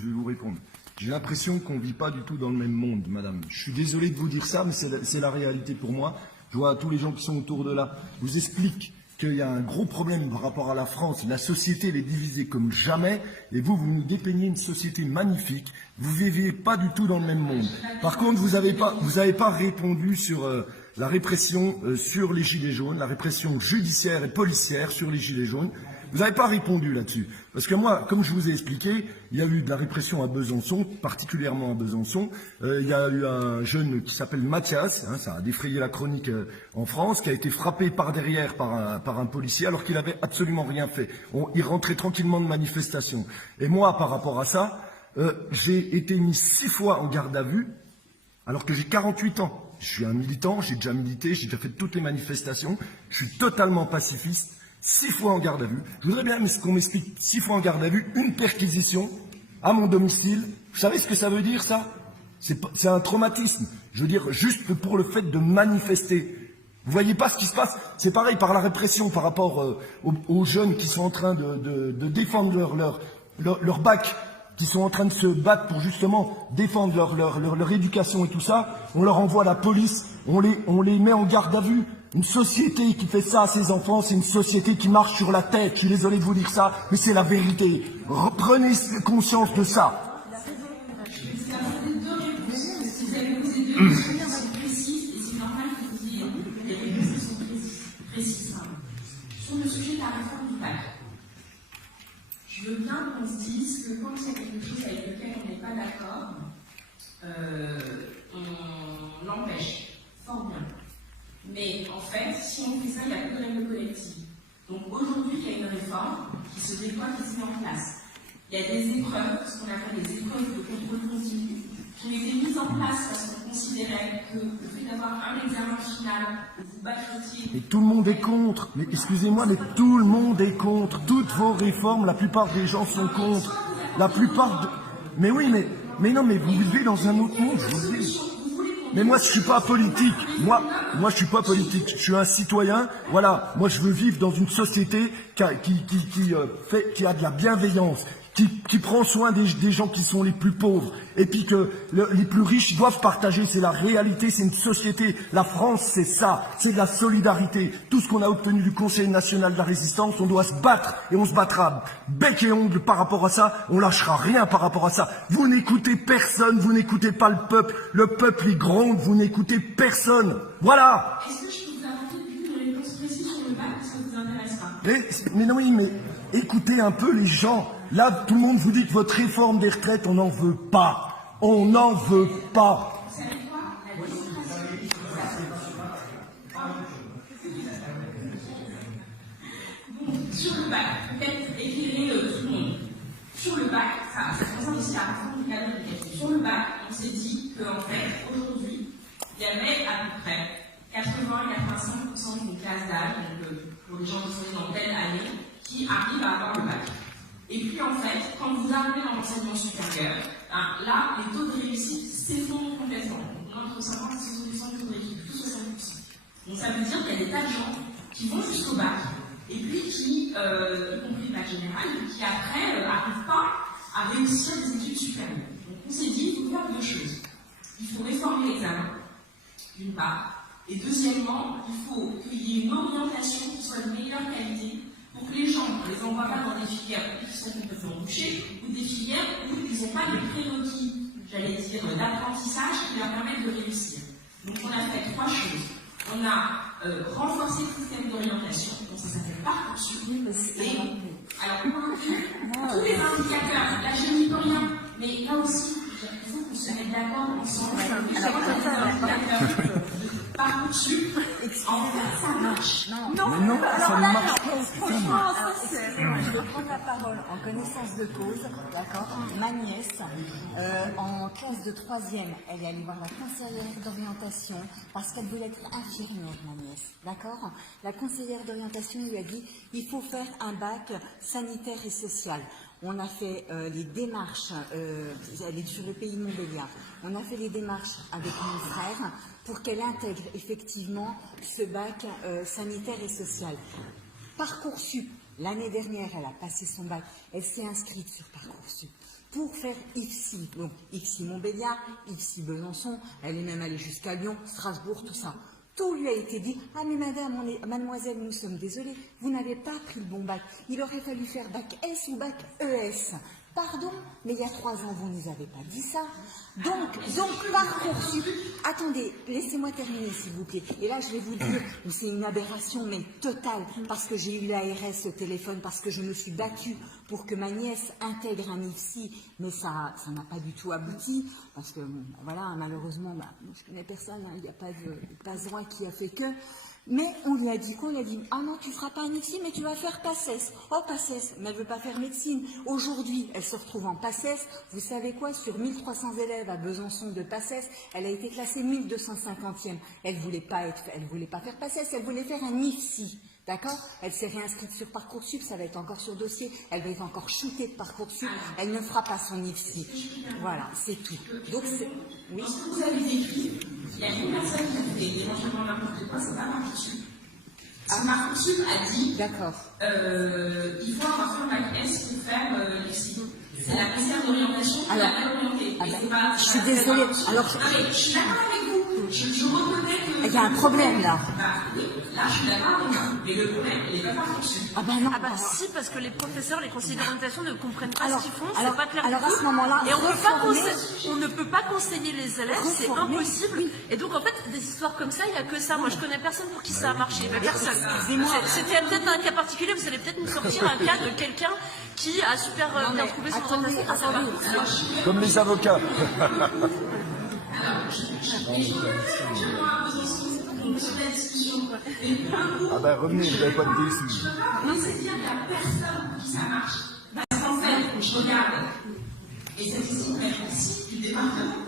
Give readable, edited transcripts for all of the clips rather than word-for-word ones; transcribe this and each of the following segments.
je vais vous répondre. J'ai l'impression qu'on ne vit pas du tout dans le même monde, madame. Je suis désolé de vous dire ça, mais c'est la réalité pour moi. Je vois tous les gens qui sont autour de là. Je vous explique qu'il y a un gros problème par rapport à la France. La société, elle est divisée comme jamais. Et vous nous dépeignez une société magnifique. Vous ne vivez pas du tout dans le même monde. Par contre, vous n'avez pas répondu sur la répression sur les Gilets jaunes, la répression judiciaire et policière sur les Gilets jaunes. Vous n'avez pas répondu là-dessus. Parce que moi, comme je vous ai expliqué, il y a eu de la répression à Besançon, particulièrement à Besançon. Il y a eu un jeune qui s'appelle Mathias, ça a défrayé la chronique en France, qui a été frappé par derrière par un policier alors qu'il n'avait absolument rien fait. Il rentrait tranquillement de manifestation. Et moi, par rapport à ça, j'ai été mis 6 fois en garde à vue alors que j'ai 48 ans. Je suis un militant, j'ai déjà milité, j'ai déjà fait toutes les manifestations, je suis totalement pacifiste. 6 fois en garde à vue. Je voudrais bien qu'on m'explique 6 fois en garde à vue, une perquisition à mon domicile. Vous savez ce que ça veut dire, ça? C'est un traumatisme. Je veux dire, juste pour le fait de manifester. Vous voyez pas ce qui se passe? C'est pareil par la répression par rapport aux jeunes qui sont en train de défendre leur bac, qui sont en train de se battre pour justement défendre leur éducation et tout ça. On leur envoie la police, on les met en garde à vue. Une société qui fait ça à ses enfants, c'est une société qui marche sur la tête. Je suis désolé de vous dire ça, mais c'est la vérité. Prenez conscience de ça. Sur le sujet de la réforme du bac, je veux bien qu'on se dise que quand il y a quelque chose avec lequel on n'est pas d'accord, on l'empêche. Fort bien. Mais en fait, si on fait ça, il n'y a plus de règles collectives. Donc aujourd'hui, il y a une réforme qui se déploie, qui se met en place. Il y a des épreuves, ce qu'on appelle des épreuves de contrôle continu, qui ont été mises en place parce qu'on considérait que le fait d'avoir un examen final où vous bachetiez... Mais tout le monde est contre. Mais excusez-moi, mais tout le monde est contre. Toutes vos réformes, la plupart des gens sont contre. La plupart de... Mais oui, mais non, mais vous vivez dans un autre monde, je vous dis. Mais moi, je suis pas politique. Moi, je suis pas politique. Je suis un citoyen. Voilà. Moi, je veux vivre dans une société qui a de la bienveillance, qui prend soin des gens qui sont les plus pauvres. Et puis que les plus riches doivent partager. C'est la réalité. C'est une société. La France, c'est ça. C'est de la solidarité. Tout ce qu'on a obtenu du Conseil national de la résistance, on doit se battre. Et on se battra bec et ongle par rapport à ça. On lâchera rien par rapport à ça. Vous n'écoutez personne. Vous n'écoutez pas le peuple. Le peuple, il gronde. Vous n'écoutez personne. Voilà. Est-ce que je peux vous apporter une réponse précise sur le bac, ça ne vous intéresse pas? Mais non, oui, mais écoutez un peu les gens. Là, tout le monde vous dit que votre réforme des retraites, on n'en veut pas. On n'en veut pas. Vous savez quoi? La démocratie. Donc, sur le bac, peut-être éclairer tout le monde. Sur le bac, ça concerne aussi la réforme du cadre éducatif. Sur le bac, on s'est dit qu'en fait, aujourd'hui, il y avait à peu près 80 à 85% d'une classe d'âge, donc pour les gens qui sont dans telle année, qui arrivent à avoir le bac. Et puis en fait, quand vous arrivez dans l'enseignement supérieur, là, les taux de réussite s'effondrent complètement. On a entre 50 et 60% de taux de réussite, plus 60%. Donc ça veut dire qu'il y a des tas de gens qui vont jusqu'au bac, et puis qui, y compris le bac général, qui après n'arrivent pas à réussir des études supérieures. Donc on s'est dit, il faut faire deux choses. Il faut réformer l'examen, d'une part, et deuxièmement, il faut qu'il y ait une orientation qui soit de meilleure qualité pour que les gens ne les envoient pas dans des filières qui sont complètement bouchées ou des filières où ils n'ont pas les prérequis, j'allais dire, d'apprentissage qui leur permettent de réussir. Donc on a fait 3 choses. On a renforcé le système d'orientation, donc ça s'appelle Parcoursup. Et alors, tous les indicateurs, là je n'y peux rien, mais là aussi, il faut qu'on se mette d'accord ensemble. Parcoursup, en fait, ça marche. Non, ça ne marche pas. Franchement, je vais prendre la parole en connaissance de cause, d'accord? Ma nièce, en classe de 3e, elle est allée voir la conseillère d'orientation parce qu'elle voulait être infirmière, ma nièce, d'accord? La conseillère d'orientation lui a dit, il faut faire un bac sanitaire et social. On a fait les démarches, elle est sur le pays de Montbéliard, on a fait les démarches avec mon frère pour qu'elle intègre effectivement ce bac sanitaire et social. Parcoursup, l'année dernière, elle a passé son bac, elle s'est inscrite sur Parcoursup. pour faire IFSI. Donc IFSI-Montbéliard, IFSI-Besançon, elle est même allée jusqu'à Lyon, Strasbourg, tout ça. Tout lui a été dit. Ah mais madame, mademoiselle, nous sommes désolés, vous n'avez pas pris le bon bac. Il aurait fallu faire bac S ou bac ES. Pardon, mais il y a 3 ans, vous ne nous avez pas dit ça. Donc Parcoursup, attendez, laissez-moi terminer s'il vous plaît. Et là, je vais vous dire, c'est une aberration, mais totale, parce que j'ai eu l'ARS au téléphone, parce que je me suis battue pour que ma nièce intègre un IFSI, mais ça n'a pas du tout abouti, parce que, bon, voilà, malheureusement, je connais personne, hein, il n'y a pas de passe-droit qui a fait que... Mais on lui a dit quoi? On lui a dit, ah non, tu ne feras pas un IFSI, mais tu vas faire PACES. Oh, PACES, mais elle ne veut pas faire médecine. Aujourd'hui, elle se retrouve en PACES. Vous savez quoi? Sur 1300 élèves à Besançon de PACES, elle a été classée 1250e. Elle ne voulait pas faire PACES, elle voulait faire un IFSI. D'accord? Elle s'est réinscrite sur Parcoursup, ça va être encore sur dossier, elle va être encore shootée de Parcoursup, elle ne fera pas son IFSI. Voilà, c'est tout. Donc, oui. Dans ce que vous avez décrit, il y a une personne qui a fait éventuellement n'importe quoi, c'est pas Parcoursup. Parcoursup a dit il faut avoir fait un bac S pour faire l'IFSI. C'est la conseillère d'orientation qui l'a mal orientée. Je suis désolée. Alors, je suis d'accord avec vous. Je reconnais que. Il y a un problème là. Oui, là, je suis d'accord avec vous. Mais le problème, il n'est pas Parcoursup. Ah bah non. Ah bah si, parce que les professeurs, les conseillers d'orientation ne comprennent pas ce qu'ils font, alors, c'est pas clair. alors à ce moment-là, et on ne peut pas conseiller les élèves, c'est impossible. Oui. Et donc en fait, des histoires comme ça, il n'y a que ça. Moi, je connais personne pour qui ça a marché. Mais personne. Excusez-moi. C'était peut-être un cas particulier. Vous allez peut-être nous sortir un cas de quelqu'un qui a super bien trouvé son orientation. Attendez. Comme les avocats. Ah ben revenez, vous n'avez pas de déçu. Mais c'est dire qu'il n'y a personne pour qui ça marche. Parce qu'en fait, je regarde, et c'est ici ici du département.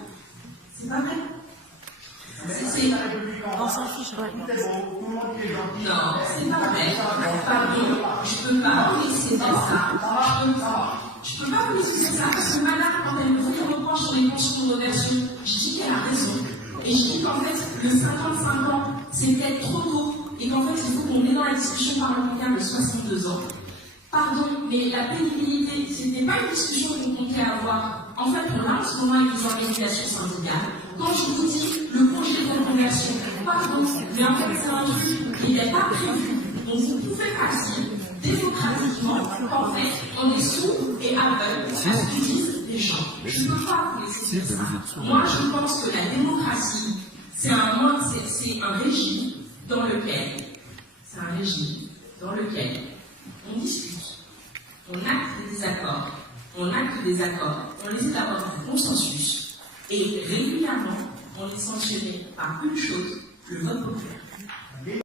C'est pas vrai. On s'en fiche. Ouais. Non, c'est pas vrai. Pardon, je peux pas vous laisser faire ça. Je peux pas vous laisser faire ça parce que madame, quand elle me fait des reproches sur les pensions de reversion, je dis qu'elle a raison. Et je dis qu'en fait, le 55 ans, c'est peut-être trop tôt et qu'en fait, il faut qu'on ait dans la discussion parlementaire de 62 ans. Pardon, mais la pénibilité, c'était pas une discussion qu'on comptait avoir. En fait, on a en ce moment avec les organisations syndicales. Quand je vous dis le congé de reconversion, pardon, mais en fait, c'est un truc qui n'est pas prévu. Donc, vous pouvez partir démocratiquement. En fait, on est sourd et aveugle à ce que disent les gens. Je ne peux pas vous laisser faire ça. Moi, je pense que la démocratie, c'est un régime dans lequel on discute, on acte des accords, on essaie d'avoir un consensus, et régulièrement, on est sanctionné par une chose, le vote populaire.